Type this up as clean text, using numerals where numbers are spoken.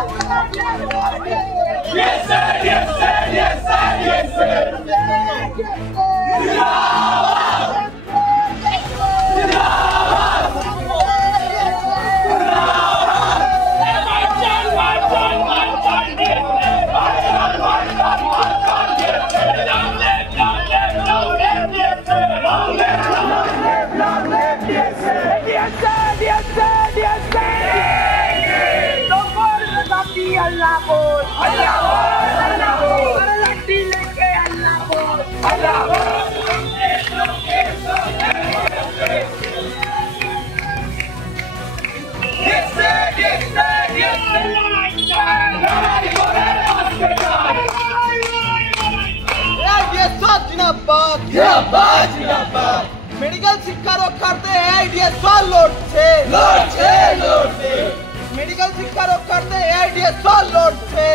Yes, sir, yes, sir, yes, sir, yes, sir. Medical शिक्षा रोग करते हैं DSO लोड से मेडिकल शिक्षा रोग करते हैं DSO लोड से